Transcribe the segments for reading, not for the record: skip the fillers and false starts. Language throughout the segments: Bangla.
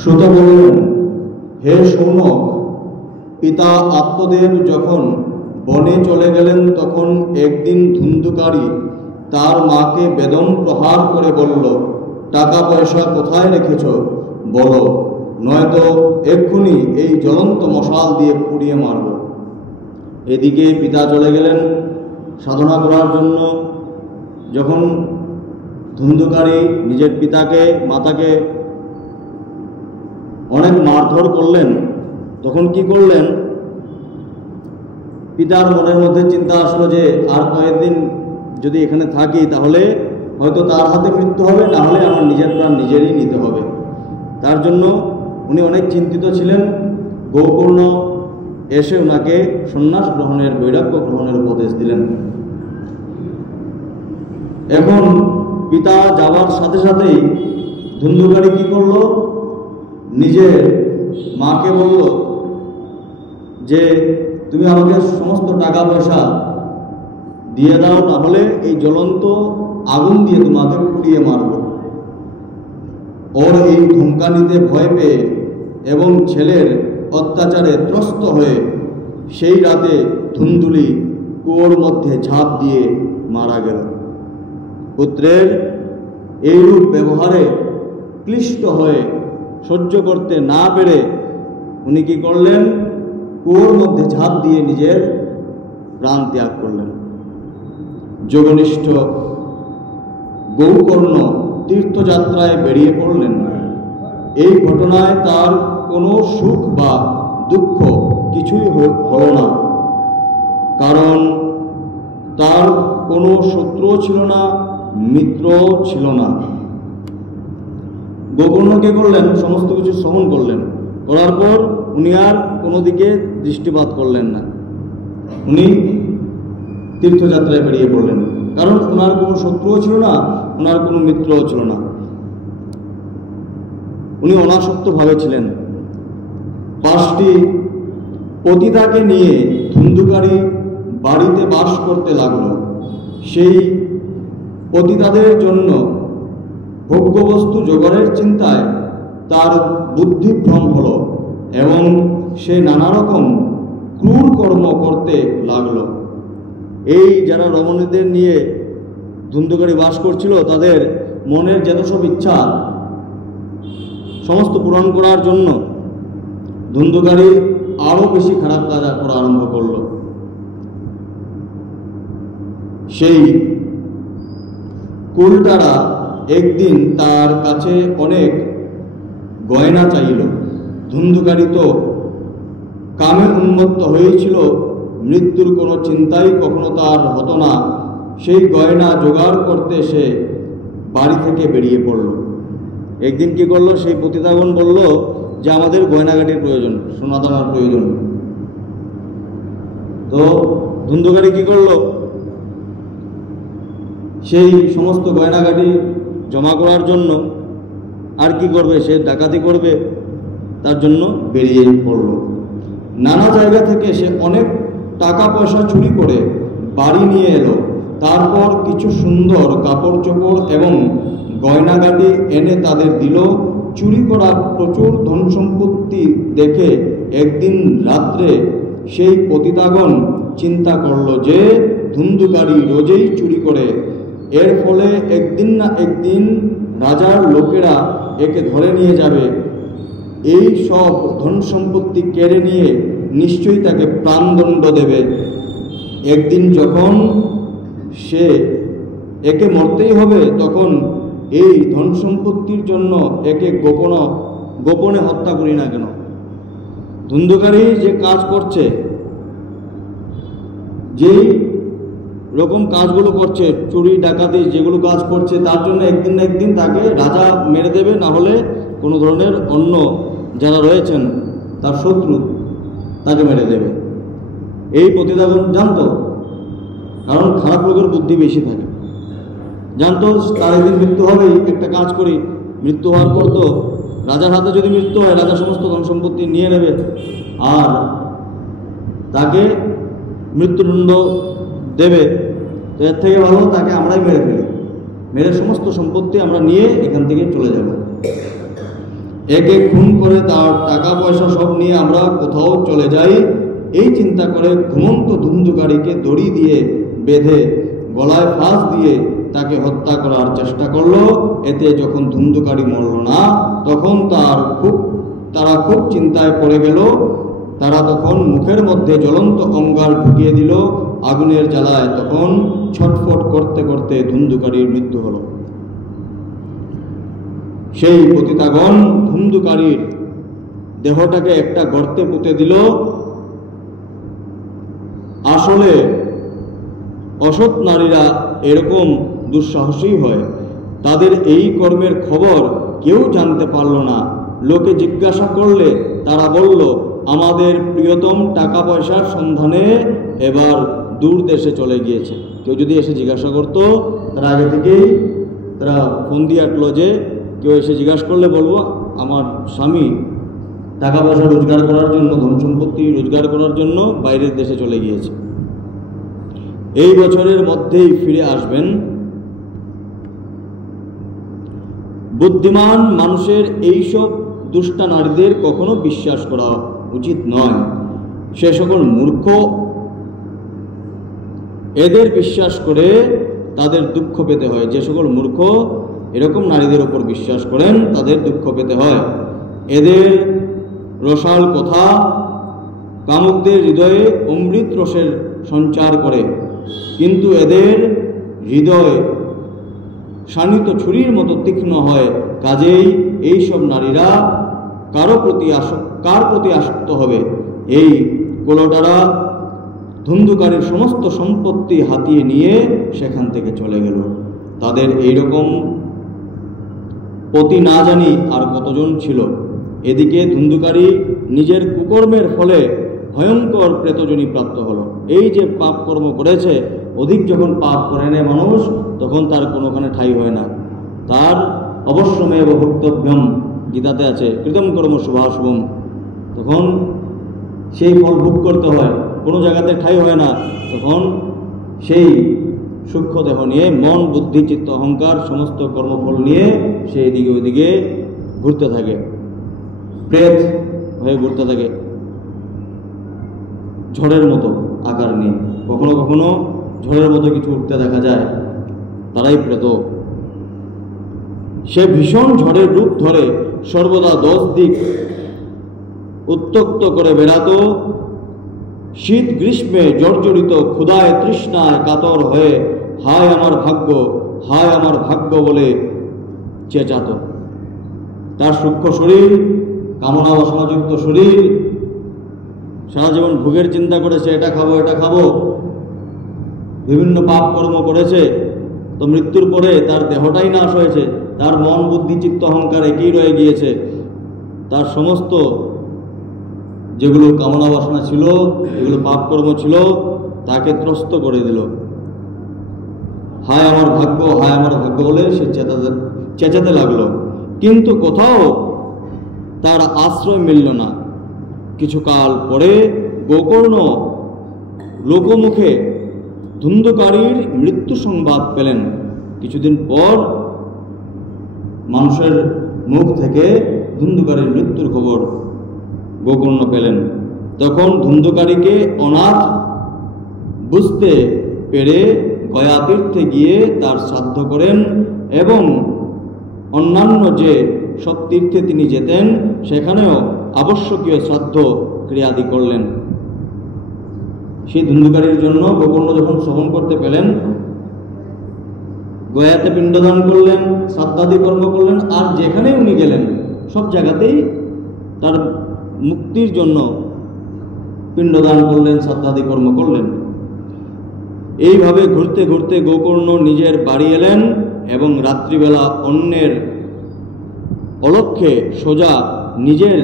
সুত বললেন, হে সৌনক, পিতা আত্মদেব যখন বনে চলে গেলেন তখন একদিন ধুন্ধুকারী তার মাকে বেদম প্রহার করে বলল, টাকা পয়সা কোথায় রেখেছ বলো, নয়তো এক্ষুনি এই জ্বলন্ত মশাল দিয়ে পুড়িয়ে মারব। এদিকে পিতা চলে গেলেন সাধনা করার জন্য। যখন ধুন্ধুকারী নিজের পিতাকে মাতাকে অনেক মারধর করলেন, তখন কি করলেন, পিতার মনের মধ্যে চিন্তা আসলো যে আর কয়েকদিন যদি এখানে থাকি তাহলে হয়তো তার হাতে মৃত্যু হবে, না হলে আমার নিজের প্রাণ নিজেরই নিতে হবে। তার জন্য উনি অনেক চিন্তিত ছিলেন। গোকর্ণ এসে ওনাকে সন্ন্যাস গ্রহণের, বৈরাগ্য গ্রহণের উপদেশ দিলেন। এখন পিতা যাওয়ার সাথে সাথেই ধুন্ধুকারী কি করলো, নিজের মাকে বলল যে তুমি আমাকে সমস্ত টাকা পয়সা দিয়ে দাও, না হলে এই জ্বলন্ত আগুন দিয়ে তোমাকে পুড়িয়ে মারব। ওর এই ধমকানিতে ভয় পেয়ে এবং ছেলের অত্যাচারে ত্রস্ত হয়ে সেই রাতে ধুন্দুলি কুয়োর মধ্যে ঝাঁপ দিয়ে মারা গেল। পুত্রের এইরূপ ব্যবহারে ক্লিষ্ট হয়ে সহ্য করতে না পেরে উনি কি করলেন, কুয়োর মধ্যে ঝাঁপ দিয়ে নিজের প্রাণ ত্যাগ করলেন। যোগনিষ্ঠ গৌকর্ণ তীর্থযাত্রায় বেরিয়ে পড়লেন। এই ঘটনায় তার কোনো সুখ বা দুঃখ কিছুই হল না, কারণ তার কোনো শত্রুও ছিল না, মিত্রও ছিল না। গোকর্ণকে করলেন, সমস্ত কিছু শ্রবণ করলেন, করার পর উনি আর কোনো দিকে দৃষ্টিপাত করলেন না। উনি তীর্থযাত্রায় বেরিয়ে পড়লেন, কারণ ওনার কোনো শত্রুও ছিল না, ওনার কোনো মিত্রও ছিল না। উনি অনাসক্তভাবে ছিলেন। 5টি পতিতাকে নিয়ে ধুন্ধুকারী বাড়িতে বাস করতে লাগলো। সেই পতিতাদের জন্য ভোগ্যবস্তু জোগাড়ের চিন্তায় তার বুদ্ধিভ্রম হলো এবং সে নানা রকম ক্রূর কর্ম করতে লাগলো। এই যারা রমণীদের নিয়ে ধুন্ধুকারী বাস করছিল, তাদের মনের যত সব ইচ্ছা সমস্ত পূরণ করার জন্য ধুন্ধুকারী আরো বেশি খারাপ কাজ করা আরম্ভ করল। সেই কুলটারা একদিন তার কাছে অনেক গয়না চাইল। ধুন্ধুকারী তো কামে উন্মত্ত হয়েছিল, মৃত্যুর কোনো চিন্তাই কখনো তার হতো না। সেই গয়না জোগাড় করতে সে বাড়ি থেকে বেরিয়ে পড়ল। একদিন কি করলো, সেই পতিতাগণ বলল যে আমাদের গয়নাগাটির প্রয়োজন, সোনাদানার প্রয়োজন। তো ধুন্ধুকারী কি করলো, সেই সমস্ত গয়নাগাটি জমা করার জন্য আর কি করবে, সে ডাকাতি করবে, তার জন্য বেরিয়ে পড়ল। নানা জায়গা থেকে সে অনেক টাকা পয়সা চুরি করে বাড়ি নিয়ে এলো। তারপর কিছু সুন্দর কাপড় চোপড় এবং গয়নাগাটি এনে তাদের দিল। চুরি করা প্রচুর ধন সম্পত্তি দেখে একদিন রাত্রে সেই পতিতাগণ চিন্তা করল যে ধুন্ধুকারী রোজেই চুরি করে, এর ফলে একদিন না একদিন রাজার লোকেরা একে ধরে নিয়ে যাবে। এই সব ধন সম্পত্তি কেড়ে নিয়ে নিশ্চয়ই তাকে প্রাণদণ্ড দেবে। একদিন যখন সে একে মরতেই হবে, তখন এই ধন সম্পত্তির জন্য একে গোপনে হত্যা করি না কেন। ধুন্ধুকারী যে কাজ করছে, যেই রকম কাজগুলো করছে, চুরি ডাকাতি যেগুলো কাজ করছে, তার জন্য একদিন না একদিন তাকে রাজা মেরে দেবে, না হলে কোনো ধরনের অন্য যারা রয়েছেন তার শত্রু তাকে মেরে দেবে। এই পতিতাগণ জানতো, কারণ খারাপ লোকের বুদ্ধি বেশি থাকে, জানতো তার একদিন মৃত্যু হবেই। একটা কাজ করি, মৃত্যু হওয়ার পর তো রাজার হাতে যদি মৃত্যু হয়, রাজা সমস্ত ধন সম্পত্তি নিয়ে নেবে আর তাকে মৃত্যুদণ্ড দেবে। তো এর থেকে ভালো তাকে আমরাই মেরে ফেলি, মেরে সমস্ত সম্পত্তি আমরা নিয়ে এখান থেকে চলে যাব। একে খুন করে তার টাকা পয়সা সব নিয়ে আমরা কোথাও চলে যাই, এই চিন্তা করে ঘুমন্ত ধুন্ধুকারীকে দড়ি দিয়ে বেঁধে গলায় ফাঁস দিয়ে তাকে হত্যা করার চেষ্টা করলো। এতে যখন ধুন্ধুকারী মরল না, তখন তারা খুব চিন্তায় পড়ে গেল। তারা তখন মুখের মধ্যে জ্বলন্ত অঙ্গার ঢুকিয়ে দিল আগুনের জ্বালায়। তখন ছটফট করতে করতে ধুন্ধুকারীর মৃত্যু হলো। সেই পতিতাগণ ধুন্ধুকারীর দেহটাকে একটা গর্তে পুঁতে দিল। আসলে অসৎ নারীরা এরকম দুঃসাহসী হয়। তাদের এই কর্মের খবর কেউ জানতে পারল না। লোকে জিজ্ঞাসা করলে তারা বলল, আমাদের প্রিয়তম টাকা পয়সার সন্ধানে এবার দূর দেশে চলে গিয়েছে। কেউ যদি এসে জিজ্ঞাসা করতো, তারা আগে থেকেই তারা ফোন দিয়ে আটলো যে কেউ এসে জিজ্ঞাসা করলে বলবো, আমার স্বামী টাকা পয়সা রোজগার করার জন্য, ধন সম্পত্তি রোজগার করার জন্য বাইরের দেশে চলে গিয়েছে, এই বছরের মধ্যেই ফিরে আসবেন। বুদ্ধিমান মানুষের এইসব দুষ্টা নারীদের কখনো বিশ্বাস করা উচিত নয়। সে সকল মূর্খ এদের বিশ্বাস করে তাদের দুঃখ পেতে হয়। যে সকল মূর্খ এরকম নারীদের ওপর বিশ্বাস করেন, তাদের দুঃখ পেতে হয়। এদের রসাল কথা কামুকদের হৃদয়ে অমৃত রসের সঞ্চার করে, কিন্তু এদের হৃদয় শানিত ছুরির মতো তীক্ষ্ণ হয়। কাজেই এইসব নারীরা কার প্রতি আসক্ত হবে? এই কোলটারা ধুন্ধুকারীর সমস্ত সম্পত্তি হাতিয়ে নিয়ে সেখান থেকে চলে গেল। তাদের এইরকম পতি না জানি আর কতজন ছিল। এদিকে ধুন্ধুকারী নিজের কুকর্মের ফলে ভয়ঙ্কর প্রেতজনী প্রাপ্ত হলো। এই যে পাপ কর্ম করেছে, অধিক যখন পাপ করে নেয় মানুষ, তখন তার কোনোখানে ঠাঁই হয় না। তার অবশ্যমেব ভক্তব্যম, গীতাতে আছে, কৃতম কর্ম শুভাশুভম। তখন সেই ফল ভোগ করতে হয়, কোনো জায়গাতে ঠাঁই হয় না। তখন সেই সূক্ষ্ম দেহ নিয়ে মন, বুদ্ধি, চিত্ত, অহংকার সমস্ত কর্মফল নিয়ে সে এদিকে ওইদিকে ঘুরতে থাকে, প্রেত হয়ে ঘুরতে থাকে, ঝড়ের মতো আকার নিয়ে। কখনো কখনো ঝড়ের মতো কিছু উঠতে দেখা যায়, তারাই প্রেত। সে ভীষণ ঝড়ের রূপ ধরে সর্বদা 10 দিক উত্তক্ত করে বেড়াতো। শীত গ্রীষ্মে জর্জরিত, ক্ষুধায় তৃষ্ণায় কাতর হয়ে হায় আমার ভাগ্য, হায় আমার ভাগ্য বলে চেঁচাত। তার সূক্ষ্ম শরীর, কামনা বাসনাযুক্ত শরীর, সারা জীবন ভোগের চিন্তা করেছে, এটা খাবো এটা খাবো, বিভিন্ন পাপ কর্ম করেছে। তো মৃত্যুর পরে তার দেহটাই নাশ হয়েছে, তার মন, বুদ্ধি, চিত্ত, অহংকার একই রয়ে গিয়েছে। তার সমস্ত যেগুলো কামনা বাসনা ছিল, যেগুলো পাপ কর্ম ছিল, তাকে ত্রস্ত করে দিল। হায় আমার ভাগ্য, হায় আমার ভাগ্য বলে সে চেঁচাতে লাগলো। কিন্তু কোথাও তার আশ্রয় মিলল না। কিছুকাল পরে গোকর্ণ লোকমুখে ধুন্ধুকারীর মৃত্যু সংবাদ পেলেন। কিছুদিন পর মানুষের মুখ থেকে ধুন্ধুকারীর মৃত্যুর খবর গোকর্ণ পেলেন। তখন ধুন্ধুকারীকে অনাথ বুঝতে পেরে গয়া তীর্থে গিয়ে তার শ্রাদ্ধ করেন এবং অন্যান্য যে সব তীর্থে তিনি যেতেন সেখানেও আবশ্যকীয় শ্রাদ্ধ ক্রিয়াদি করলেন। সেই ধুন্ধুকারীর জন্য গোকর্ণ যখন শ্রবণ করতে পেলেন, গয়াতে পিণ্ডদান করলেন, শ্রাদ্ধাদি কর্ম করলেন, আর যেখানে উনি গেলেন সব জায়গাতেই তার মুক্তির জন্য পিণ্ডদান করলেন, শ্রাদ্ধাদি কর্ম করলেন। এইভাবে ঘুরতে ঘুরতে গোকর্ণ নিজের বাড়ি এলেন এবং রাত্রিবেলা অন্যের অলক্ষ্যে সোজা নিজের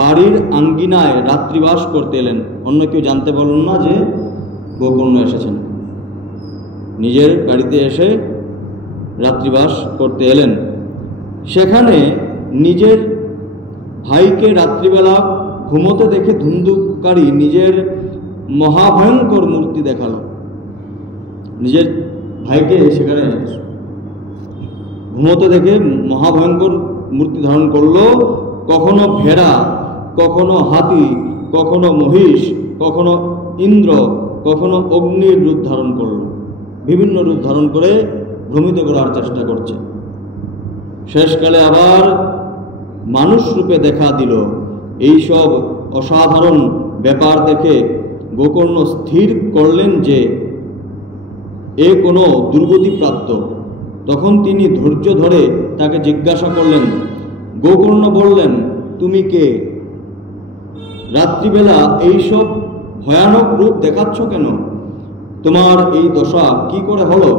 বাড়ির আঙ্গিনায় রাত্রিবাস করতে এলেন। অন্য কেউ জানতে পারলেন না যে গোকর্ণ এসেছেন। নিজের বাড়িতে এসে রাত্রিবাস করতে এলেন। সেখানে নিজের ভাইকে রাত্রিবেলা ঘুমোতে দেখে ধুন্ধুকারী নিজের মহাভয়ঙ্কর মূর্তি দেখালো। নিজের ভাইকে সেখানে ঘুমোতে দেখে মহাভয়ঙ্কর মূর্তি ধারণ করলো, কখনো ভেড়া, কখনো হাতি, কখনো মহিষ, কখনো ইন্দ্র, কখনো অগ্নির রূপ ধারণ করলো। বিভিন্ন রূপ ধারণ করে ভ্রমিত করার চেষ্টা করছে। শেষকালে আবার মানুষ রূপে দেখা দিল। এইসব অসাধারণ ব্যাপার দেখে গোকর্ণ স্থির করলেন যে এ কোনো দুর্গতিপ্রাপ্ত। তখন তিনি ধৈর্য ধরে তাকে জিজ্ঞাসা করলেন। গোকর্ণ বললেন, তুমি কে? রাত্রিবেলা এইসব ভয়ানক রূপ দেখাচ্ছ কেন? তোমার এই দশা কি করে হলো?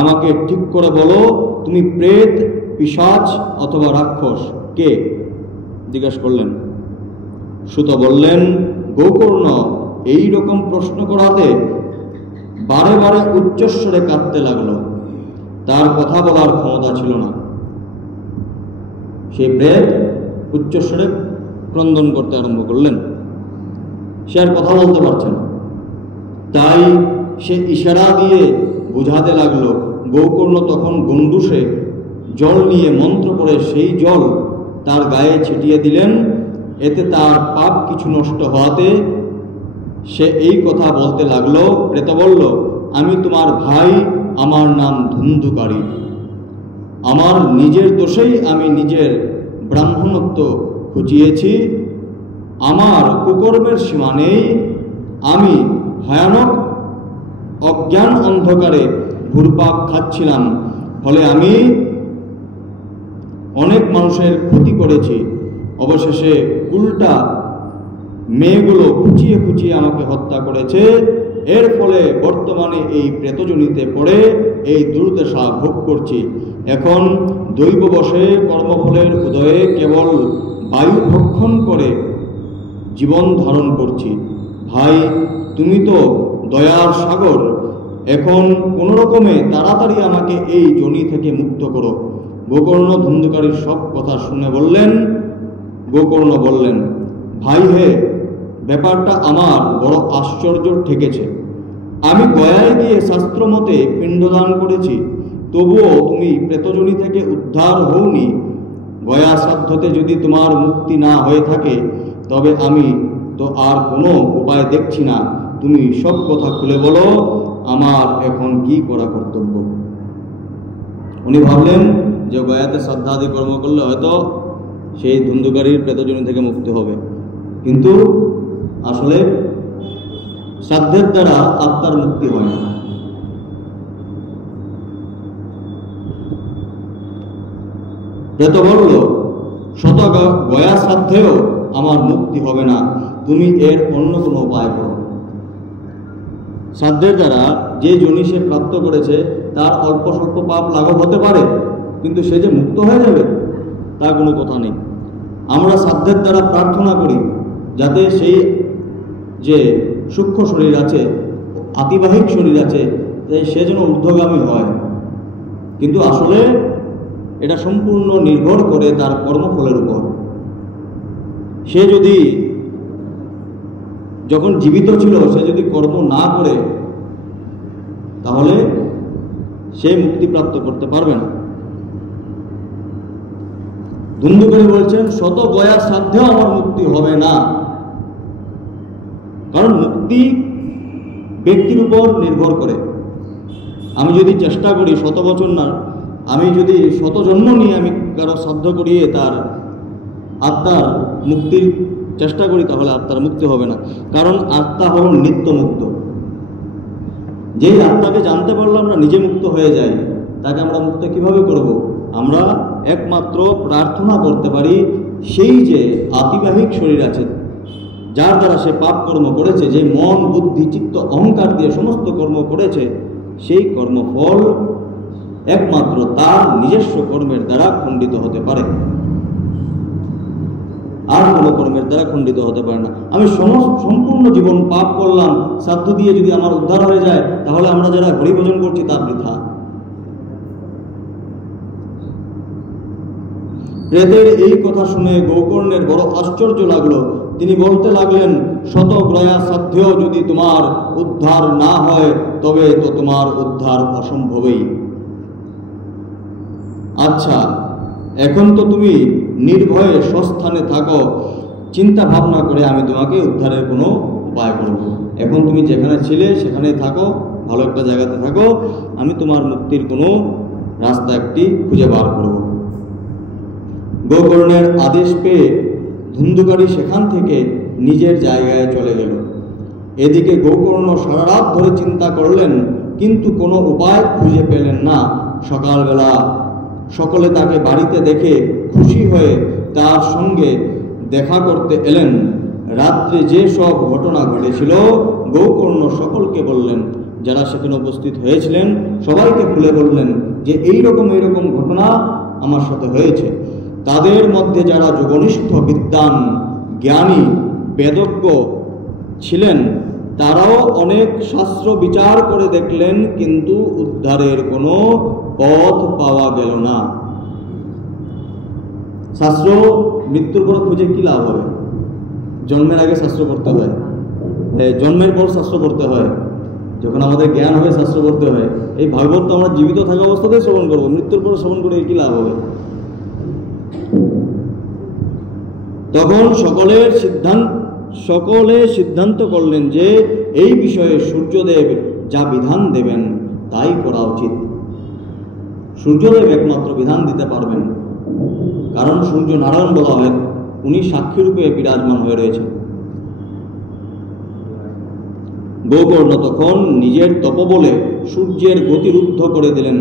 আমাকে ঠিক করে বলো, তুমি প্রেত, পিশাচ অথবা রাক্ষস কে? জিজ্ঞাসা করলেন। সুত বললেন, গোকর্ণ এই রকম প্রশ্ন করাতে বারে বারে উচ্চস্বরে কাঁদতে লাগলো। তার কথা বলার ক্ষমতা ছিল না। সেই প্রেত উচ্চস্বরে ক্রন্দন করতে আরম্ভ করলেন। সে আর কথা বলতে পারছে না। তাই সে ইশারা দিয়ে বুঝাতে লাগলো। গোকর্ণ তখন গণ্ডুসে জল নিয়ে মন্ত্র করে সেই জল তার গায়ে ছিটিয়ে দিলেন। এতে তার পাপ কিছু নষ্ট হওয়াতে সে এই কথা বলতে লাগলো। প্রেত বলল, আমি তোমার ভাই, আমার নাম ধুন্ধুকারী। আমার নিজের দোষেই আমি নিজের ব্রাহ্মণত্ব খুঁজিয়েছি। আমার কুকর্মের সীমা নেই। আমি ভয়ানক অজ্ঞান অন্ধকারে ঘুরপাক খাচ্ছিলাম। ফলে আমি অনেক মানুষের ক্ষতি করেছি। অবশেষে উল্টা মেয়েগুলো খুঁচিয়ে খুঁচিয়ে আমাকে হত্যা করেছে। এর ফলে বর্তমানে এই প্রেতজনিতে পড়ে এই দুর্দশা ভোগ করছি। এখন দৈববশে কর্মফলের উদয়ে কেবল বায়ু ভক্ষণ করে জীবন ধারণ করছি। ভাই, তুমি তো দয়ার সাগর। এখন কোনো রকমে তাড়াতাড়ি আমাকে এই যোনি থেকে মুক্ত করো। গোকর্ণ ধুন্ধুকারীর সব কথা শুনে বললেন। গোকর্ণ বললেন, ভাই হে, ব্যাপারটা আমার বড় আশ্চর্য ঠেকেছে। আমি গয়ায় গিয়ে শাস্ত্র মতে পিণ্ডদান করেছি, তবুও তুমি প্রেতজনি থেকে উদ্ধার হওনি। গয়া সাধ্যতে যদি তোমার মুক্তি না হয়ে থাকে, তবে আমি তো আর কোনো উপায় দেখছি না। তুমি সব কথা খুলে বলো, আমার এখন কি করা কর্তব্য। উনি ভাবলেন যে গয়াতে শ্রদ্ধাদি কর্ম করলে হয়তো সেই ধুন্ধুকারীর প্রেতজনি থেকে মুক্তি হবে, কিন্তু আসলে শ্রাদ্ধের দ্বারা আত্মার মুক্তি হয় না। প্রেত বলল, শত গয়া শ্রাদ্ধেও আমার মুক্তি হবে না। তুমি এর অন্য কোনো উপায় করো। শ্রাদ্ধের দ্বারা যে যোনি সে প্রাপ্ত করেছে তার অল্প স্বল্প পাপ লাঘব হতে পারে, কিন্তু সে যে মুক্ত হয়ে যাবে তা কোনো কথা নেই। আমরা শ্রাদ্ধের দ্বারা প্রার্থনা করি যাতে সেই যে সূক্ষ্ম শরীর আছে, আতিবাহিক শরীর আছে, সে যেন ঊর্ধ্বগামী হয়। কিন্তু আসলে এটা সম্পূর্ণ নির্ভর করে তার কর্মফলের উপর। সে যদি যখন জীবিত ছিল সে যদি কর্ম না করে, তাহলে সে মুক্তিপ্রাপ্ত করতে পারবে না। ধুন্ধুকারী বলছেন, শত গয়া শ্রাদ্ধেও আমার মুক্তি হবে না। কারণ মুক্তি ব্যক্তির উপর নির্ভর করে। আমি যদি চেষ্টা করি 100 বছর না, আমি যদি 100 জন্ম নিয়ে আমি কারো শ্রাদ্ধ করিয়ে তার আত্মার মুক্তির চেষ্টা করি, তাহলে আত্মার মুক্তি হবে না। কারণ আত্মা হল নিত্য মুক্ত। যেই আত্মাকে জানতে পারলে আমরা নিজে মুক্ত হয়ে যাই, তাকে আমরা মুক্ত কিভাবে করব? আমরা একমাত্র প্রার্থনা করতে পারি সেই যে আতিবাহিক শরীর আছে, যার দ্বারা সে পাপ কর্ম করেছে, যে মন, বুদ্ধি, চিত্ত, অহংকার দিয়ে সমস্ত কর্ম করেছে, সেই কর্মফল একমাত্র তার নিজস্ব কর্মের দ্বারা খণ্ডিত হতে পারে, আর কোনো কর্মের দ্বারা খণ্ডিত হতে পারে না। আমি সম্পূর্ণ জীবন পাপ করলাম, শ্রাদ্ধ দিয়ে যদি আমার উদ্ধার হয়ে যায়, তাহলে আমরা যারা হরি ভজন করছি তা বৃথা। প্রেতের এই কথা শুনে গোকর্ণের বড় আশ্চর্য লাগলো। তিনি বলতে লাগলেন, শত গয়া শ্রাদ্ধেও যদি তোমার উদ্ধার না হয়, তবে তো তোমার উদ্ধার অসম্ভবই। আচ্ছা, এখন তো তুমি নির্ভয়ে স্বস্থানে থাকো, চিন্তা ভাবনা করে আমি তোমাকে উদ্ধারের কোনো উপায় করব। এখন তুমি যেখানে ছিলে সেখানেই থাকো, ভালো একটা জায়গাতে থাকো, আমি তোমার মুক্তির কোনো রাস্তা একটি খুঁজে বার করব। গোকর্ণের আদেশ পেয়ে ধুন্ধুকারী সেখান থেকে নিজের জায়গায় চলে গেল। এদিকে গোকর্ণ সারা রাত ধরে চিন্তা করলেন, কিন্তু কোনো উপায় খুঁজে পেলেন না। সকালবেলা সকলে তাকে বাড়িতে দেখে খুশি হয়ে তার সঙ্গে দেখা করতে এলেন। রাত্রে যে সব ঘটনা ঘটেছিল গোকর্ণ সকলকে বললেন। যারা সেখানে উপস্থিত হয়েছিলেন সবাইকে খুলে বললেন যে এইরকম ঘটনা আমার সাথে হয়েছে। তাদের মধ্যে যারা যোগনিষ্ঠ বিদ্বান জ্ঞানী বেদজ্ঞ ছিলেন তারাও অনেক শাস্ত্র বিচার করে দেখলেন, কিন্তু উদ্ধারের কোনো পথ পাওয়া গেল না। শাস্ত্র মৃত্যুর পর খুঁজে কি লাভ হবে? জন্মের আগে শাস্ত্র পড়তে হয়, জন্মের পর শাস্ত্র পড়তে হয়, যখন আমাদের জ্ঞান হবে শাস্ত্র পড়তে হয়। এই ভাগবত তো আমরা জীবিত থাকা অবস্থাতেই শ্রবণ করবো, মৃত্যুর পর শ্রবণ করে কি লাভ হবে? তখন সকলে সিদ্ধান্ত করলেন যে এই বিষয়ে সূর্যদেব যা বিধান দেবেন তাই করা উচিত। সূর্যদেব একমাত্র বিধান দিতে পারবেন, কারণ সূর্য নারায়ণ বলা হয়, উনি সাক্ষীরূপে বিরাজমান হয়ে রয়েছেন। গোকর্ণ তখন নিজের তপবলে সূর্যের গতিরুদ্ধ করে দিলেন।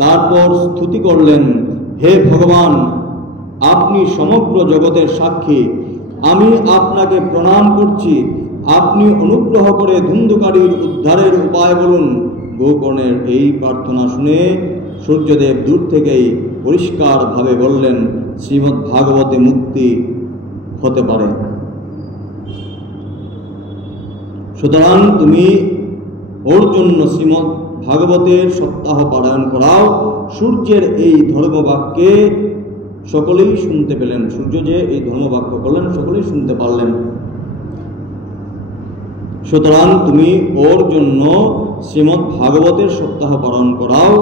তারপর স্তুতি করলেন, হে ভগবান, আপনি সমগ্র জগতের সাক্ষী, আমি আপনাকে প্রণাম করছি। আপনি অনুগ্রহ করে ধুন্ধুকারীর উদ্ধারের উপায় বলুন। গোকর্ণের এই প্রার্থনা শুনে সূর্যদেব দূর থেকেই পরিষ্কারভাবে বললেন, শ্রীমদ্ ভাগবতে মুক্তি হতে পারে। সুতরাং তুমি ওর জন্য শ্রীমদ্ ভাগবতের সপ্তাহ পারায়ণ করাও। সূর্যের এই ধর্মবাক্যে সকলেই শুনতে পেলেন। সূর্য যে এই ধর্মবাক্য করলেন সকলেই শুনতে পারলেন। সুতরাং তুমি ওর জন্য শ্রীমদ্ ভাগবতের সপ্তাহ পালন করাও।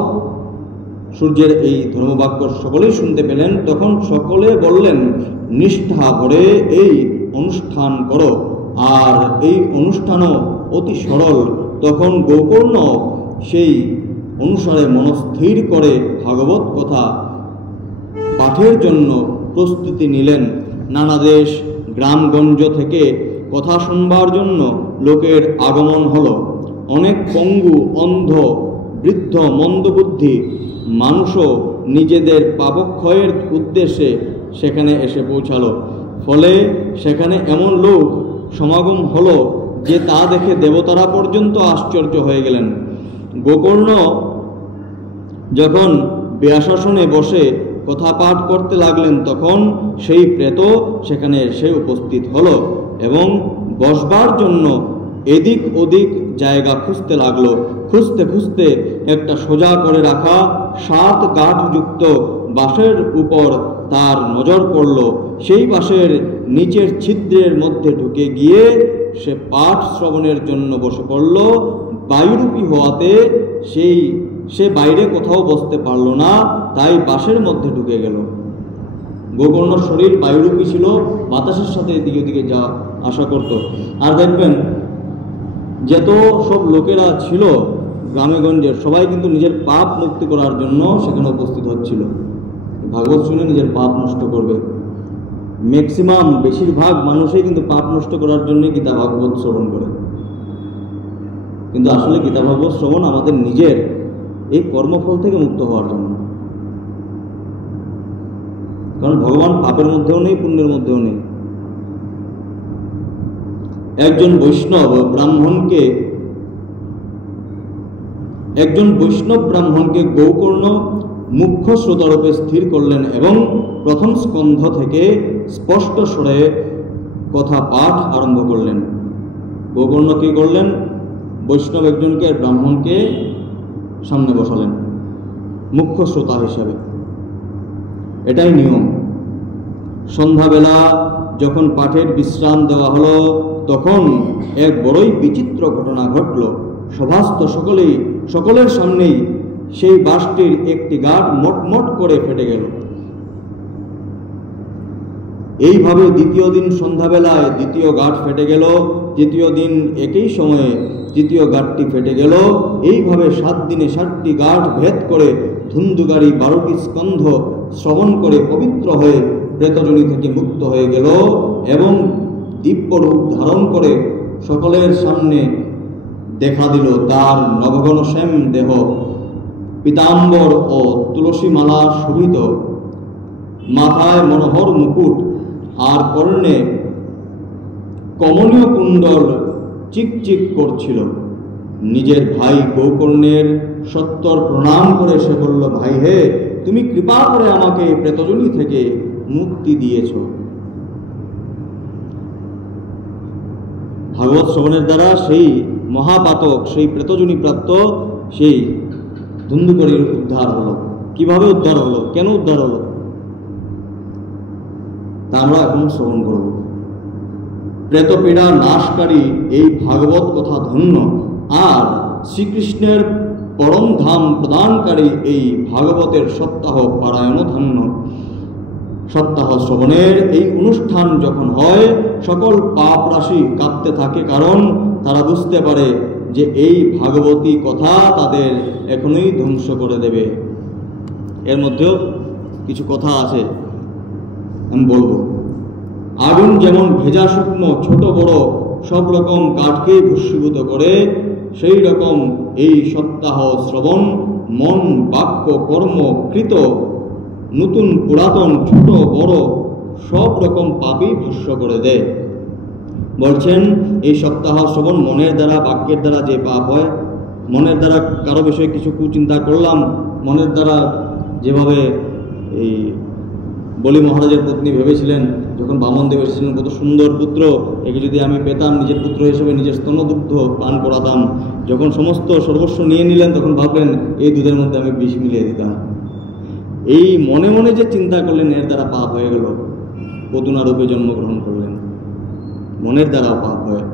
সূর্যের এই ধর্মবাক্য সকলেই শুনতে পেলেন। তখন সকলে বললেন, নিষ্ঠা ভরে এই অনুষ্ঠান করো, আর এই অনুষ্ঠানও অতি সরল। তখন গোকর্ণ সেই অনুসারে মনস্থির করে ভাগবত কথা পাঠের জন্য প্রস্তুতি নিলেন। নানা দেশ গ্রামগঞ্জ থেকে কথা শুনবার জন্য লোকের আগমন হলো। অনেক পঙ্গু, অন্ধ, বৃদ্ধ, মন্দবুদ্ধি মানুষও নিজেদের পাপক্ষয়ের উদ্দেশ্যে সেখানে এসে পৌঁছালো। ফলে সেখানে এমন লোক সমাগম হলো যে তা দেখে দেবতারা পর্যন্ত আশ্চর্য হয়ে গেলেন। গোকর্ণ যখন ব্যাসাসনে বসে কথা পাঠ করতে লাগলেন তখন সেই প্রেত সেখানে এসে উপস্থিত হলো এবং বসবার জন্য এদিক ওদিক জায়গা খুঁজতে লাগলো। খুঁজতে খুঁজতে একটা সোজা করে রাখা 7 গাঁঠযুক্ত বাঁশের উপর তার নজর পড়ল। সেই বাঁশের নিচের ছিদ্রের মধ্যে ঢুকে গিয়ে সে পাঠ শ্রবণের জন্য বসে পড়ল। বায়ুরূপী হওয়াতে সে বাইরে কোথাও বসতে পারল না, তাই বাঁশের মধ্যে ঢুকে গেল। গোকর্ণর শরীর বায়ুরূপী ছিল, বাতাসের সাথে এদিকে ওদিকে যা আশা করত। আর দেখবেন যত সব লোকেরা ছিল গ্রামেগঞ্জের, সবাই কিন্তু নিজের পাপ মুক্তি করার জন্য সেখানে উপস্থিত হচ্ছিল। ভাগবত শুনে নিজের পাপ নষ্ট করবে। ম্যাক্সিমাম বেশিরভাগ মানুষই কিন্তু পাপ নষ্ট করার জন্যই গীতা ভাগবত শ্রবণ করে। কিন্তু আসলে গীতা ভাগবত শ্রবণ আমাদের নিজের এই কর্মফল থেকে মুক্ত হওয়ার জন্য। কারণ ভগবান পাপের মধ্যেও নেই, পুণ্যের মধ্যেও নেই। একজন বৈষ্ণব ব্রাহ্মণকে গোকর্ণ মুখ্য শ্রোতারূপে স্থির করলেন এবং প্রথম স্কন্ধ থেকে স্পষ্ট স্বরে কথা পাঠ আরম্ভ করলেন। গোকর্ণ কি করলেন? বৈষ্ণব একজনকে, ব্রাহ্মণকে সামনে বসালেন মুখ্য শ্রোতা হিসাবে। এটাই নিয়ম। সন্ধ্যাবেলা যখন পাঠের বিশ্রাম দেওয়া হলো তখন এক বড়ই বিচিত্র ঘটনা ঘটল। সভাস্থ সকলের সামনেই সেই বাঁশটির একটি গাঁট মটমট করে ফেটে গেল। এইভাবে দ্বিতীয় দিন সন্ধ্যাবেলায় দ্বিতীয় গাঁট ফেটে গেল, তৃতীয় দিন একই সময়ে তৃতীয় গাঁটটি ফেটে গেল। এইভাবে 7 দিনে 7টি গাঁট ভেদ করে ধুন্ধুকারী 12টি স্কন্ধ শ্রবণ করে পবিত্র হয়ে প্রেতযোনি থেকে মুক্ত হয়ে গেল এবং দিব্য রূপ ধারণ করে সকলের সামনে দেখা দিল তার নবঘন শ্যাম দেহ, পীতাম্বর ও তুলসী মালা শোভিত, মাথায় মনোহর মুকুট আর কর্ণে কমনীয় কুণ্ডল চিকচিক করছিল। নিজের ভাই গোকর্ণের সত্তর প্রণাম করে সে বলল, ভাই হে, তুমি কৃপা করে আমাকে প্রেতযোনি থেকে মুক্তি দিয়েছ। ভাগবত শ্রবণের দ্বারা সেই মহাপাতক, সেই প্রেতযোনি প্রাপ্ত সেই ধুন্ধুকারীর উদ্ধার হলো। কিভাবে উদ্ধার হলো, কেন উদ্ধার হলো, তা আমরা এখন শ্রবণ করব। প্রেতপীড়া নাশকারী এই ভাগবত কথা ধন্য, আর শ্রীকৃষ্ণের পরম ধাম প্রদানকারী এই ভাগবতের সপ্তাহ পারায়ণ ধন্য। সপ্তাহ শ্রবণের এই অনুষ্ঠান যখন হয়, সকল পাপ রাশি কাঁপতে থাকে, কারণ তারা বুঝতে পারে যে এই ভাগবতী কথা তাদের এখনই ধ্বংস করে দেবে। এর মধ্যেও কিছু কথা আছে, আমি বলবো। আগুন যেমন ভেজা শুকনো ছোট বড় সব রকম কাঠকে ভস্মীভূত করে, সেই রকম এই সপ্তাহ শ্রবণ মন বাক্য কর্ম কৃত নতুন পুরাতন ছোট বড় সব রকম পাপই ভস্ম করে দেয়। বলছেন এই সপ্তাহ শ্রবণ মনের দ্বারা বাক্যের দ্বারা যে পাপ হয়, মনের দ্বারা কারো বিষয়ে কিছু কুচিন্তা করলাম, মনের দ্বারা যেভাবে এই বলি মহারাজের পত্নী ভেবেছিলেন যখন বামনদেব এসেছিলেন, কত সুন্দর পুত্র, একে যদি আমি পেতাম নিজের পুত্র হিসেবে নিজের স্তনদুগ্ধ পান করাতাম। যখন সমস্ত সর্বস্ব নিয়ে নিলেন তখন ভাবলেন এই দুধের মধ্যে আমি বিষ মিলিয়ে দিতাম। এই মনে মনে যে চিন্তা করলেন, এর দ্বারা পাপ হয়ে গেল। পতুনা রূপে জন্মগ্রহণ করলেন, মনের দ্বারা পাপ হয়।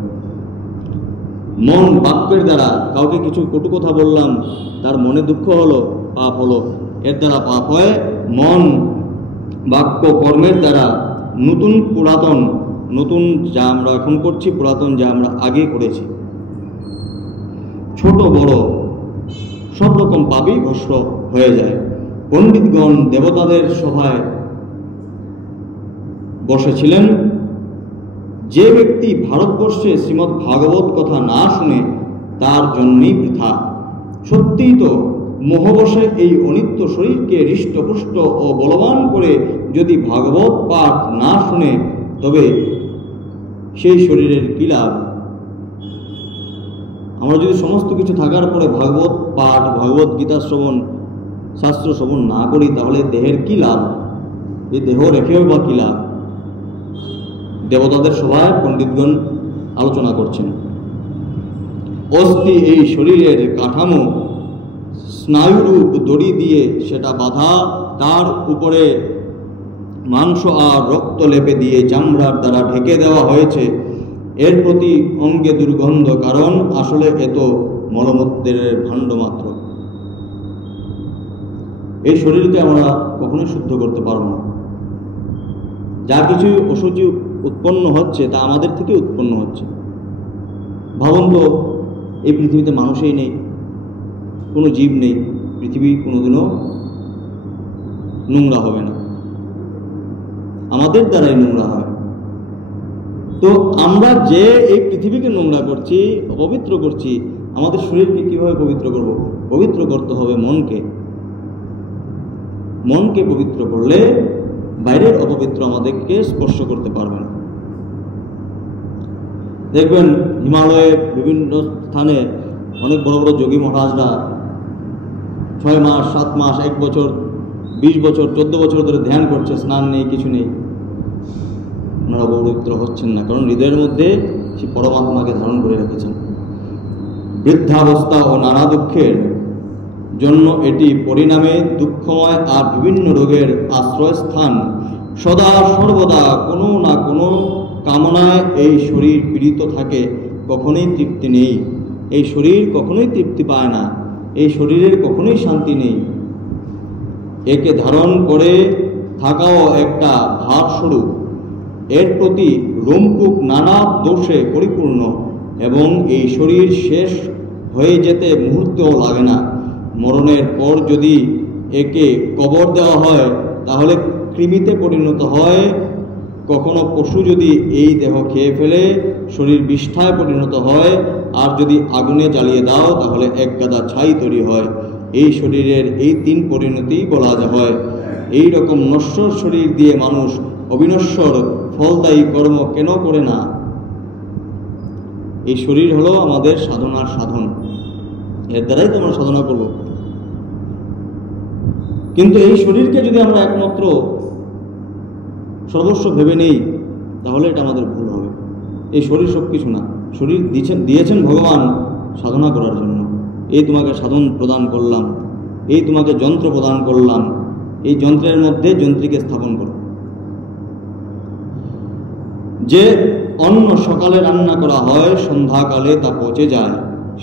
মন বাক্যের দ্বারা কাউকে কিছু কটু কথা বললাম, তার মনে দুঃখ হলো, পাপ হলো, এর দ্বারা পাপ হয়। মন বাক্য কর্মের দ্বারা নতুন পুরাতন, নতুন যা আমরা এখন করছি, পুরাতন যা আমরা আগে করেছি, ছোট বড় সব রকম পাপই ভস্ম হয়ে যায়। পণ্ডিতগণ দেবতাদের সভায় বসেছিলেন। যে ব্যক্তি ভারতবর্ষে শ্রীমদ্ ভাগবত কথা না শুনে তার জন্যই বৃথা। সত্যিই তো মোহবশে এই অনিত্য শরীরকে হৃষ্টপুষ্ট ও বলবান করে যদি ভাগবত পাঠ না শুনে, তবে সেই শরীরের কি লাভ? আমরা যদি সমস্ত কিছু থাকার পরে ভাগবত পাঠ, ভগবত গীতা শ্রবণ, শাস্ত্র শ্রবণ না করি, তাহলে দেহের কি লাভ? এই দেহ রেখেও বা কি লাভ? দেবতাদের সভায় পণ্ডিতগণ আলোচনা করছেন। অস্থি এই শরীরের কাঠামো, স্নায়ুরূপ দড়ি দিয়ে সেটা বাঁধা, তার উপরে মাংস আর রক্ত লেপে দিয়ে চামড়ার দ্বারা ঢেকে দেওয়া হয়েছে। এর প্রতি অঙ্গে দুর্গন্ধ, কারণ আসলে এত মলমূত্রের ভাণ্ড মাত্র। এই শরীরকে আমরা কখনোই শুদ্ধ করতে পারব না। যা কিছু অশুচি উৎপন্ন হচ্ছে তা আমাদের থেকে উৎপন্ন হচ্ছে। ভাবুন তো, এই পৃথিবীতে মানুষই নেই, কোনো জীব নেই, পৃথিবী কোনোদিনও নোংরা হবে না, আমাদের দ্বারাই নোংরা হয়। তো আমরা যে এই পৃথিবীকে নোংরা করছি, অপবিত্র করছি, আমাদের শরীরকে কিভাবে পবিত্র করব? পবিত্র করতে হবে মনকে। মনকে পবিত্র করলে বাইরের অপবিত্র আমাদেরকে স্পর্শ করতে পারবে না। দেখবেন হিমালয়ে বিভিন্ন স্থানে অনেক বড় বড় যোগী মহারাজরা 6 মাস 7 মাস 1 বছর 20 বছর 14 বছর ধরে ধ্যান করছে, স্নান নেই, কিছু নেই। ওনারা পবিত্র হচ্ছেন না, কারণ হৃদয়ের মধ্যে সে পরমাত্মাকে ধারণ করে রেখেছেন। বৃদ্ধাবস্থা ও নানা দুঃখের জন্য এটি পরিণামে দুঃখময় আর বিভিন্ন রোগের আশ্রয়স্থান। সদা সর্বদা কোনো না কোনো কামনায় এই শরীর পীড়িত থাকে, কখনোই তৃপ্তি নেই। এই শরীর কখনোই তৃপ্তি পায় না, এই শরীরের কখনোই শান্তি নেই। একে ধারণ করে থাকাও একটা ভারস্বরূপ। এর প্রতি রোমকূপ নানা দোষে পরিপূর্ণ এবং এই শরীর শেষ হয়ে যেতে মুহূর্তেও লাগে না। মরণের পর যদি একে কবর দেওয়া হয় তাহলে কৃমিতে পরিণত হয়, কখনো পশু যদি এই দেহ খেয়ে ফেলে শরীর বিষ্ঠায় পরিণত হয়, আর যদি আগুনে জ্বালিয়ে দাও তাহলে এক গাদা ছাই তৈরি হয়। এই শরীরের এই তিন পরিণতি বলা হয়। এই রকম নশ্বর শরীর দিয়ে মানুষ অবিনশ্বর ফলদায়ী কর্ম কেন করে না? এই শরীর হলো আমাদের সাধনার সাধন, এর দ্বারাই তো আমরা সাধনা করব। কিন্তু এই শরীরকে যদি আমরা একমাত্র সর্বস্ব ভেবে নেই তাহলে এটা আমাদের ভুল হবে। এই শরীর সব কিছু না, শরীর দিয়েছেন ভগবান সাধনা করার জন্য। এই তোমাকে সাধন প্রদান করলাম, এই তোমাকে যন্ত্র প্রদান করলাম, এই যন্ত্রের মধ্যে যন্ত্রীকে স্থাপন করো। যে অন্ন সকালে রান্না করা হয় সন্ধ্যাকালে তা পচে যায়,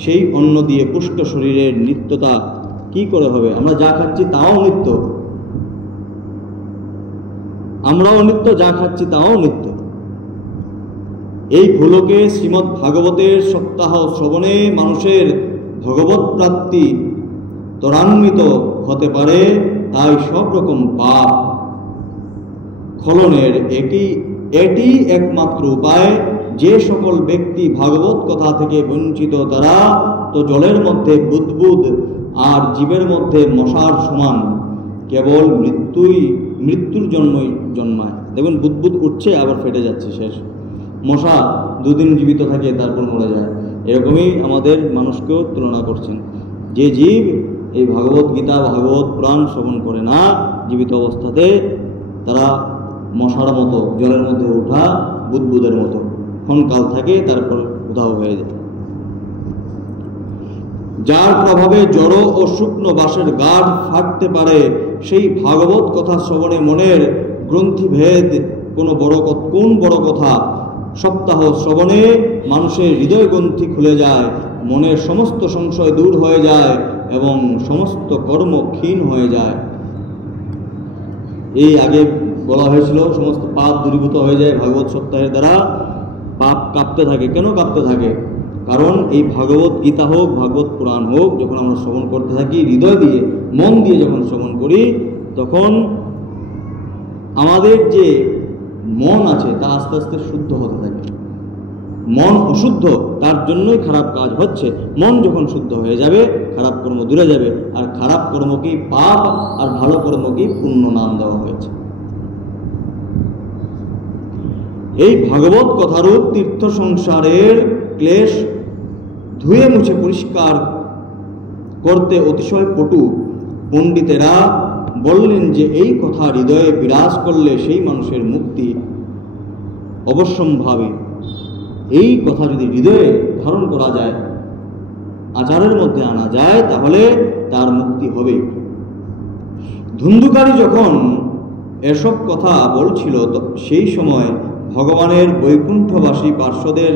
সেই অন্ন দিয়ে পুষ্ট শরীরের নিত্যতা কি করে হবে? আমরা যা খাচ্ছি তাও নিত্য, আমরাও নিত্য, যা খাচ্ছি তাও নিত্য। এই ভুলকে শ্রীমদ্ ভাগবতের সপ্তাহ শ্রবণে মানুষের ভগবৎ প্রাপ্তি ত্বরান্বিত হতে পারে। তাই সব রকম পাপ খলনের এটি একমাত্র উপায়। যে সকল ব্যক্তি ভাগবত কথা থেকে বঞ্চিত তারা তো জলের মধ্যে বুদ্বুদ আর জীবের মধ্যে মশার সমান, কেবল মৃত্যুর জন্যই জন্মায়। দেখুন বুদ্বুদ উঠছে আবার ফেটে যাচ্ছে, শেষ। মশা দুদিন জীবিত থাকে তারপর মরে যায়। এরকমই আমাদের মানুষকেও তুলনা করছেন। যে জীব এই ভাগবত গীতা ভাগবত পুরাণ শ্রবণ করে না জীবিত অবস্থাতে, তারা মশার মতো জলের মধ্যে ওঠা বুদ্বুদের মতো ক্ষণকাল থাকে, তারপর উধাও হয়ে যায়। যার প্রভাবে জড় ও শুকনো বাঁশের গাঢ় ফাটতে পারে, সেই ভাগবত কথা শ্রবণে মনের গ্রন্থিভেদ কোন বড় কথা। সপ্তাহ শ্রবণে মানুষের হৃদয় গ্রন্থি খুলে যায়, মনের সমস্ত সংশয় দূর হয়ে যায় এবং সমস্ত কর্ম ক্ষীণ হয়ে যায়। এই আগে বলা হয়েছিল সমস্ত পাপ দূরীভূত হয়ে যায় ভাগবত সপ্তাহের দ্বারা। পাপ কাঁপতে থাকে, কেন কাঁপতে থাকে? কারণ এই ভাগবত গীতা হোক ভাগবত পুরাণ হোক যখন আমরা শ্রবণ করতে থাকি হৃদয় দিয়ে মন দিয়ে যখন শ্রবণ করি, তখন আমাদের যে মন আছে তা আস্তে আস্তে শুদ্ধ হতে থাকে। মন অশুদ্ধ, তার জন্যই খারাপ কাজ হচ্ছে। মন যখন শুদ্ধ হয়ে যাবে খারাপ কর্ম দূরে যাবে, আর খারাপ কর্মকেই পাপ আর ভালো কর্মকেই পুণ্য নাম দেওয়া হয়েছে। এই ভাগবত কথারূপ তীর্থ সংসারের ক্লেশ ধুয়ে মুছে পরিষ্কার করতে অতিশয় পটু পণ্ডিতেরা বললেন যে এই কথা হৃদয়ে বিরাজ করলে সেই মানুষের মুক্তি অবশ্যম্ভাবী। এই কথা যদি হৃদয়ে ধারণ করা যায়, আচারের মধ্যে আনা যায়, তাহলে তার মুক্তি হবে। ধুন্ধুকারী যখন এসব কথা বলছিল সেই সময় ভগবানের বৈকুণ্ঠবাসী পার্শ্বদের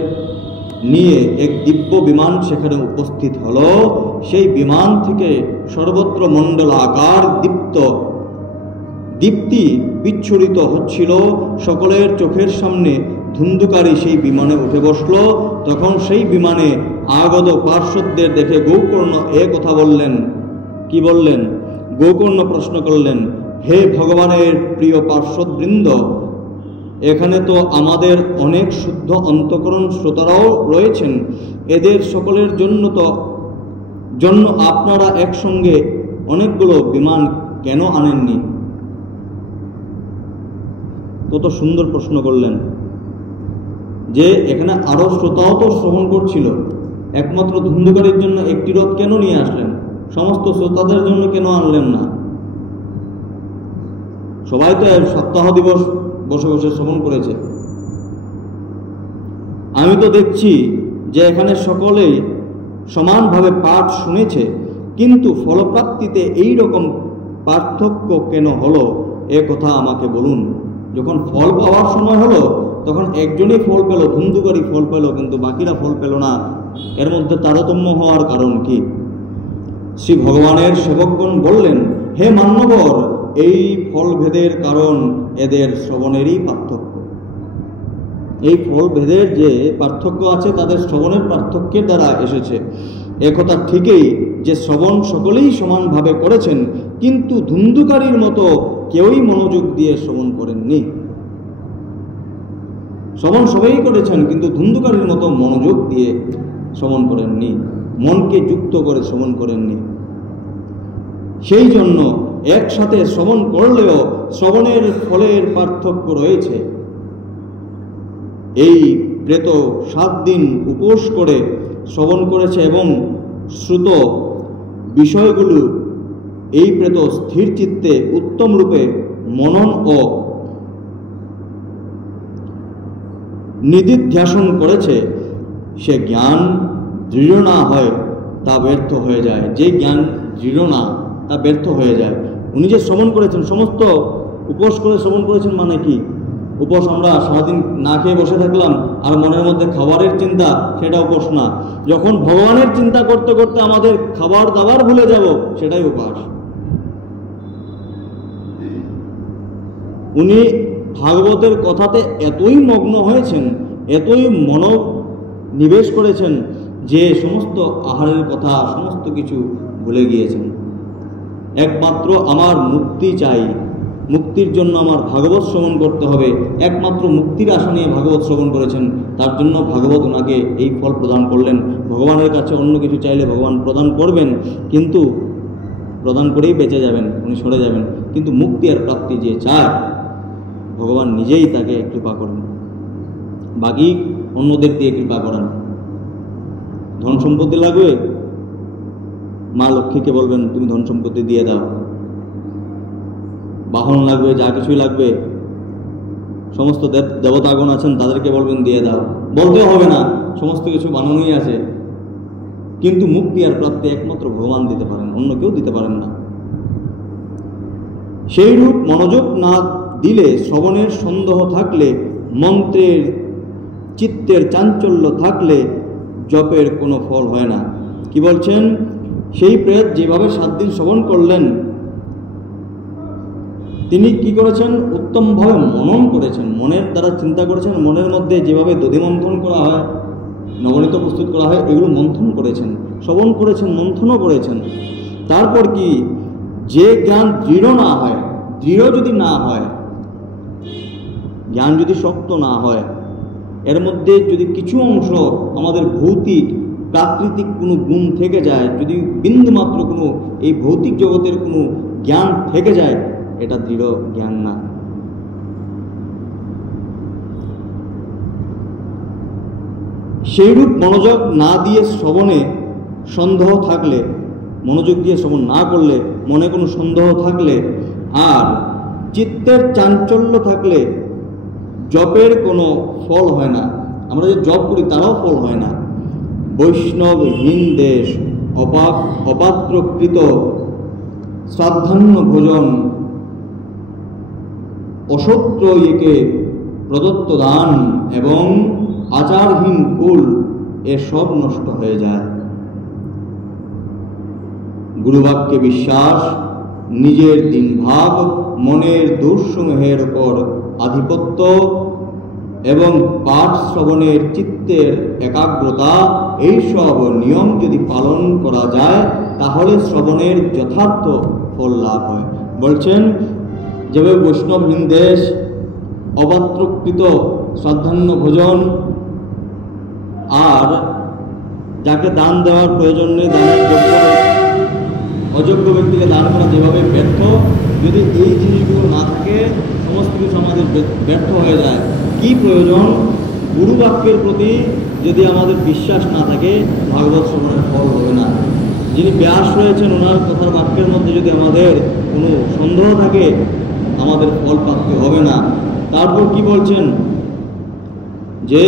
নিয়ে এক দিব্য বিমান সেখানে উপস্থিত হলো। সেই বিমান থেকে সর্বত্র মণ্ডলাকার দীপ্তি বিচ্ছুরিত হচ্ছিল। সকলের চোখের সামনে ধুন্ধুকারী সেই বিমানে উঠে বসল। তখন সেই বিমানে আগত পার্শ্বদের দেখে গোকর্ণ এ কথা বললেন। কি বললেন? গোকর্ণ প্রশ্ন করলেন, হে ভগবানের প্রিয় পার্শ্বদবৃন্দ, এখানে তো আমাদের অনেক শুদ্ধ অন্তঃকরণ শ্রোতারাও রয়েছেন। এদের সকলের জন্য আপনারা একসঙ্গে অনেকগুলো বিমান কেন আনেননি? কত সুন্দর প্রশ্ন করলেন যে এখানে আরো শ্রোতাও তো শ্রবণ করছিল, একমাত্র ধুন্ধুকারীর জন্য একটি রথ কেন নিয়ে আসলেন? সমস্ত শ্রোতাদের জন্য কেন আনলেন না? সবাই তো সপ্তাহ দিবস বসে বসে শ্রবণ করেছে। আমি তো দেখছি যে এখানে সকলেই সমানভাবে পাঠ শুনেছে, কিন্তু ফলপ্রাপ্তিতে এই রকম পার্থক্য কেন হলো এ কথা আমাকে বলুন। যখন ফল পাওয়ার সময় হলো তখন একজনই ফল পেল, ধুন্ধুকারী ফল পেল, কিন্তু বাকিরা ফল পেল না। এর মধ্যে তারতম্য হওয়ার কারণ কি? শ্রী ভগবানের সেবকগণ বললেন, হে মান্যবর, এই ফলভেদের কারণ এদের শ্রবণেরই পার্থক্য। এই ফল ভেদের যে পার্থক্য আছে তাদের শ্রবণের পার্থক্যের দ্বারা এসেছে। একথা ঠিকই যে শ্রবণ সকলেই সমানভাবে করেছেন, কিন্তু ধুন্ধুকারীর মতো কেউই মনোযোগ দিয়ে শ্রবণ করেননি। শ্রবণ সবাই করেছেন, কিন্তু ধুন্ধুকারীর মতো মনোযোগ দিয়ে শ্রবণ করেননি, মনকে যুক্ত করে শ্রবণ করেননি। সেই জন্য একসাথে শ্রবণ করলেও শ্রবণের ফলের পার্থক্য রয়েছে। এই প্রেত 7 দিন উপোস করে শ্রবণ করেছে এবং শ্রুত বিষয়গুলো এই প্রেত স্থির চিত্তে উত্তম রূপে মনন ও নিদিধ্যাসন করেছে। সে জ্ঞান দৃঢ় না হয় তা ব্যর্থ হয়ে যায়। যে জ্ঞান দৃঢ় না তা ব্যর্থ হয়ে যায়। উনি যে শ্রবণ করেছেন, সমস্ত উপোস করে শ্রবণ করেছেন, মানে কি? উপোস আমরা সারাদিন না খেয়ে বসে থাকলাম আর মনের মধ্যে খাবারের চিন্তা, সেটা উপোস না। যখন ভগবানের চিন্তা করতে করতে আমাদের খাবার দাবার ভুলে যাব, সেটাই উপাস। উনি ভাগবতের কথাতে এতই মগ্ন হয়েছেন, এতই মনোনিবেশ করেছেন যে সমস্ত আহারের কথা, সমস্ত কিছু ভুলে গিয়েছেন। একমাত্র আমার মুক্তি চাই, মুক্তির জন্য আমার ভাগবত শ্রবণ করতে হবে। একমাত্র মুক্তির আশা নিয়ে ভাগবত শ্রবণ করেছেন, তার জন্য ভাগবত ওনাকে এই ফল প্রদান করলেন। ভগবানের কাছে অন্য কিছু চাইলে ভগবান প্রদান করবেন, কিন্তু প্রদান করেই বেঁচে যাবেন, উনি সরে যাবেন। কিন্তু মুক্তি আর প্রাপ্তি যে চায়, ভগবান নিজেই তাকে কৃপা করেন, বাকি অন্যদের দিয়ে কৃপা করেন। ধন সম্পত্তি লাগবে, মা লক্ষ্মীকে বলবেন তুমি ধন সম্পত্তি দিয়ে দাও। বাহন লাগবে, যা কিছুই লাগবে, সমস্ত দেবতাগণ আছেন তাদেরকে বলবেন দিয়ে দাও। বলতেও হবে না, সমস্ত কিছু বানানোই আছে। কিন্তু মুক্তি আর প্রাপ্তি একমাত্র ভগবান দিতে পারেন, অন্য কেউ দিতে পারেন না। সেই রূপ মনোযোগ না দিলে, শ্রবণের সন্দেহ থাকলে, মন্ত্রের চিত্তের চাঞ্চল্য থাকলে জপের কোনো ফল হয় না। কি বলছেন? সেই প্রেত যেভাবে 7 দিন শ্রবণ করলেন, তিনি কি করেছেন? উত্তমভাবে মনন করেছেন, মনের দ্বারা চিন্তা করেছেন। মনের মধ্যে যেভাবে দধি মন্থন করা হয়, নবনীত প্রস্তুত করা হয়, এগুলো মন্থন করেছেন, শ্রবণ করেছেন, মন্থনও করেছেন। তারপর কি? যে জ্ঞান দৃঢ় না হয়, দৃঢ় যদি না হয়, জ্ঞান যদি শক্ত না হয়, এর মধ্যে যদি কিছু অংশ আমাদের ভৌতিক প্রাকৃতিক কোনো গুণ থেকে যায়, যদি বিন্দুমাত্র কোনো এই ভৌতিক জগতের কোনো জ্ঞান থেকে যায়, এটা দৃঢ় জ্ঞান না। সেইরূপ মনোযোগ না দিয়ে শ্রবণে সন্দেহ থাকলে, মনোযোগ দিয়ে শ্রবণ না করলে, মনে কোনো সন্দেহ থাকলে, আর চিত্তের চাঞ্চল্য থাকলে জপের কোনো ফল হয় না। আমরা যে জপ করি তারাও ফল হয় না। বৈষ্ণবহীন দেশ, অপাত্রকৃত শ্রাদ্ধান্য ভোজন, অসত্রয়ীকে প্রদত্ত দান এবং আচারহীন কুল, এসব নষ্ট হয়ে যায়। গুরুবাক্যে বিশ্বাস, নিজের দিনভাগ, মনের দুঃসমূহের উপর আধিপত্য এবং পাঠ শ্রবণের চিত্তের একাগ্রতা, এইসব নিয়ম যদি পালন করা যায়, তাহলে শ্রবণের যথার্থ ফল লাভ হয়। বলছেন যেভাবে বৈষ্ণবহীন দেশ, অপাত্রকৃত শ্রাদ্ধান্য ভোজন, আর যাকে দান দেওয়ার প্রয়োজন নেই, দানের যোগ্য অযোগ্য ব্যক্তিকে দান করা যেভাবে ব্যর্থ, যদি এই জিনিসগুলো না থাকে, সমস্ত কিছু আমাদের ব্যর্থ হয়ে যায়। কি প্রয়োজন? গুরু বাক্যের প্রতি যদি আমাদের বিশ্বাস না থাকে, ভাগবত শ্রবণের ফল হবে না। যিনি ব্যাস রয়েছেন, ওনার কথার বাক্যের মধ্যে যদি আমাদের কোনো সন্দেহ থাকে, আমাদের ফল প্রাপ্তি হবে না। তারপর কি বলছেন? যে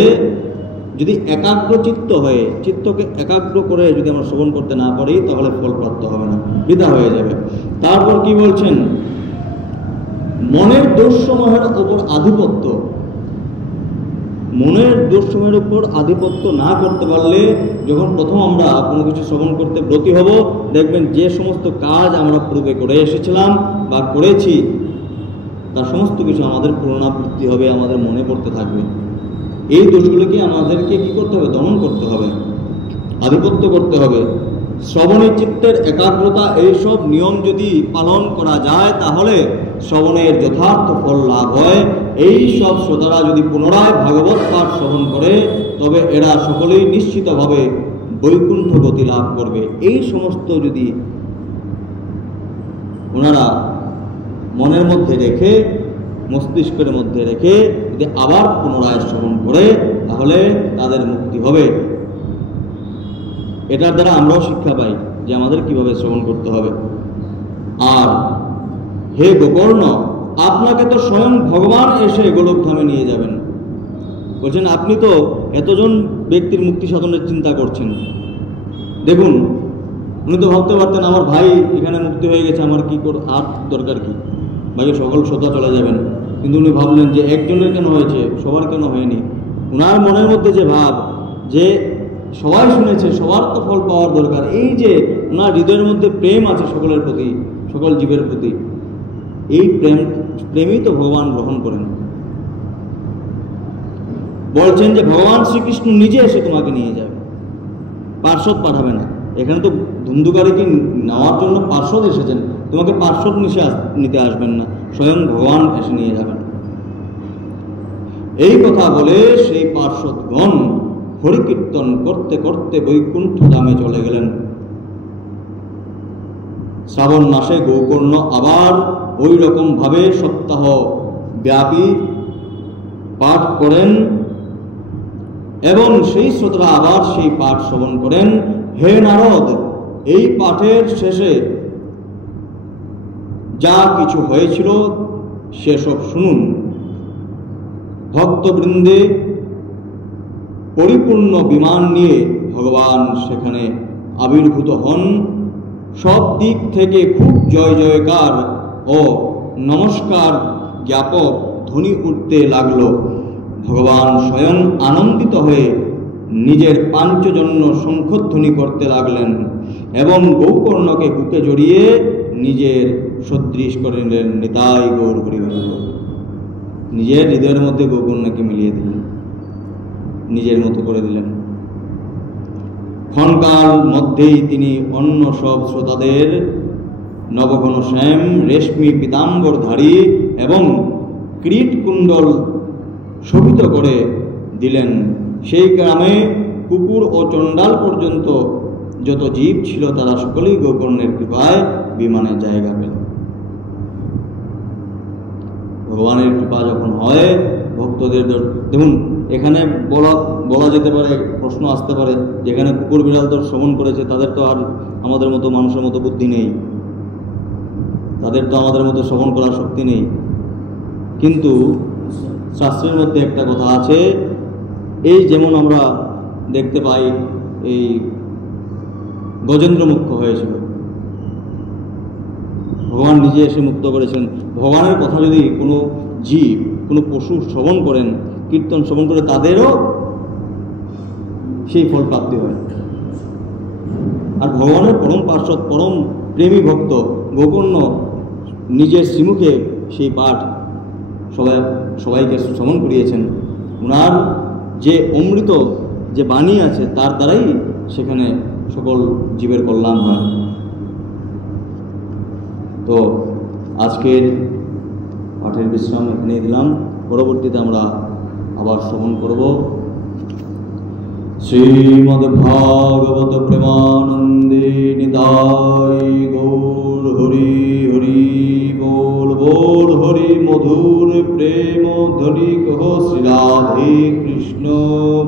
যদি একাগ্র চিত্ত হয়ে, চিত্তকে একাগ্র করে যদি আমরা শ্রবণ করতে না পারি, তাহলে ফল প্রাপ্ত হবে না, বৃথা হয়ে যাবে। তারপর কি বলছেন? মনের দোষসমূহের উপর আধিপত্য, মনের দোষসমূহের উপর আধিপত্য না করতে পারলে, যখন প্রথম আমরা কোনো কিছু শ্রবণ করতে ব্রতী হব, দেখবেন যে সমস্ত কাজ আমরা পূর্বে করে এসেছিলাম বা করেছি, তার সমস্ত কিছু আমাদের পুনরাবৃত্তি হবে, আমাদের মনে পড়তে থাকবে। এই দোষগুলোকে আমাদেরকে কি করতে হবে? দমন করতে হবে, আধিপত্য করতে হবে। শ্রবণের চিত্তের একাগ্রতা, এইসব নিয়ম যদি পালন করা যায় তাহলে শ্রবণের যথার্থ ফল লাভ হয়। এই সব শ্রোতারা যদি পুনরায় ভাগবত পাঠ শ্রবণ করে তবে এরা সকলেই নিশ্চিতভাবে বৈকুণ্ঠ গতি লাভ করবে। এই সমস্ত যদি ওনারা মনের মধ্যে রেখে, মস্তিষ্কের মধ্যে রেখে যদি আবার পুনরায় শ্রবণ করে তাহলে তাদের মুক্তি হবে। এটার দ্বারা আমরাও শিক্ষা পাই যে আমাদের কিভাবে শ্রবণ করতে হবে। আর হে গোকর্ণ, আপনাকে তো স্বয়ং ভগবান এসে গোলকধামে নিয়ে যাবেন। বলছেন আপনি তো এতজন ব্যক্তির মুক্তি সাধনের চিন্তা করছেন। দেখুন, উনি তো ভাবতে পারতেন আমার ভাই এখানে মুক্তি হয়ে গেছে, আমার কি আর দরকার কি, বাকি সকল শ্রোতা চলে যাবেন। কিন্তু উনি ভাবলেন যে একজনের কেন হয়েছে, সবার কেন হয়নি। ওনার মনের মধ্যে যে ভাব যে সবাই শুনেছে, সবার তো ফল পাওয়ার দরকার, এই যে ওনার হৃদয়ের মধ্যে প্রেম আছে সকলের প্রতি, সকল জীবের প্রতি, এই প্রেমই তো ভগবান গ্রহণ করেন। বলছেন যে ভগবান শ্রীকৃষ্ণ নিজে এসে তোমাকে নিয়ে যাবে, পার্শ্বদ পাঠাবে না। এখানে তো ধুমধুকারীকে নেওয়ার জন্য পার্শ্বদ এসেছেন, তোমাকে পার্শ্বদ নিতে আসবেন না, স্বয়ং ভগবান এসে নিয়ে যাবেন। এই কথা বলে সেই পার্শ্বদগণ হরিকীর্তন করতে করতে বৈকুণ্ঠ ধামে চলে গেলেন। শ্রাবণ মাসে গোকর্ণ আবার ওই রকম ভাবে সপ্তাহ ব্যাপী পাঠ করেন এবং সেই শ্রোতারা আবার সেই পাঠ শ্রবণ করেন। হে নারদ, এই পাঠের শেষে যা কিছু হয়েছিল সেসব শুনুন। ভক্তবৃন্দে পরিপূর্ণ বিমান নিয়ে ভগবান সেখানে আবির্ভূত হন। সব দিক থেকে খুব জয় জয়কার ও নমস্কার জ্ঞাপক ধ্বনি উঠতে লাগল। ভগবান স্বয়ং আনন্দিত হয়ে নিজের পাঞ্চজন্য শঙ্খধ্বনি করতে লাগলেন এবং গোকর্ণকে বুকে জড়িয়ে নিজের সদৃশ করে নিলেন। নিতাই গৌর হরিবল। নিজের হৃদয়ের মধ্যে গোকর্ণকে মিলিয়ে দিলেন, নিজের মতো করে দিলেন। ক্ষণকাল মধ্যেই তিনি অন্য সব শ্রোতাদের নবঘন শ্যাম, রেশমি পীতাম্বরধারী এবং ক্রীট কুণ্ডল শোভিত করে দিলেন। সেই গ্রামে কুকুর ও চণ্ডাল পর্যন্ত যত জীব ছিল তারা সকলেই গোকর্ণের কৃপায় বিমানে জায়গা পেল। ভগবানের কৃপা যখন হয় ভক্তদের, দেখুন এখানে বলা যেতে পারে, প্রশ্ন আসতে পারে যেখানে কুকুর বিড়াল তো শ্রবণ করেছে, তাদের তো আর আমাদের মতো মানুষের মতো বুদ্ধি নেই, তাদের তো আমাদের মতো শ্রবণ করার শক্তি নেই। কিন্তু শাস্ত্রের মধ্যে একটা কথা আছে, এই যেমন আমরা দেখতে পাই এই গজেন্দ্র মুক্ত হয়েছিল, ভগবান নিজে এসে মুক্ত করেছেন। ভগবানের কথা যদি কোনো জীব, কোনো পশু শ্রবণ করেন, কীর্তন শ্রবণ করে, তাদেরও সেই ফল প্রাপ্তি হয়। আর ভগবানের পরম পার্শ্বদ, পরম প্রেমী ভক্ত গোকর্ণ নিজের শ্রীমুখে সেই পাঠ সবাইকে শ্রবণ করিয়েছেন। ওনার যে অমৃত যে বাণী আছে তার দ্বারাই সেখানে সকল জীবের কল্যাণ হয়। তো আজকের পাঠের বিশ্রাম এখানেই দিলাম, পরবর্তীতে আমরা আবার শ্রবণ করব। শ্রীমদ্ভাগবত প্রেমানন্দে নিতাই গৌর হরি হরি बोल बोल हरि मधुर प्रेम ध्वनि कहो श्री राधे कृष्ण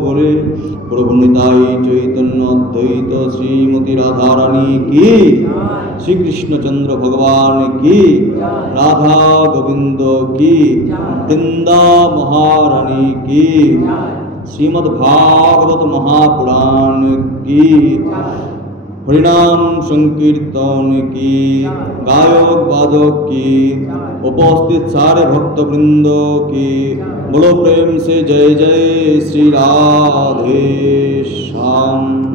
बोले प्रभु निताई चैतन्य अद्वैत श्रीमती राधा रानी की, श्री कृष्णचंद्र भगवान की, राधा गोविंद की, वृंदा महारानी की, श्रीमद् भागवत महापुराण की, हरिनाम संकीर्तन की, गायक वादक की, उपस्थित सारे भक्त वृंदों की बोलो प्रेम से जय जय श्री राधे श्याम।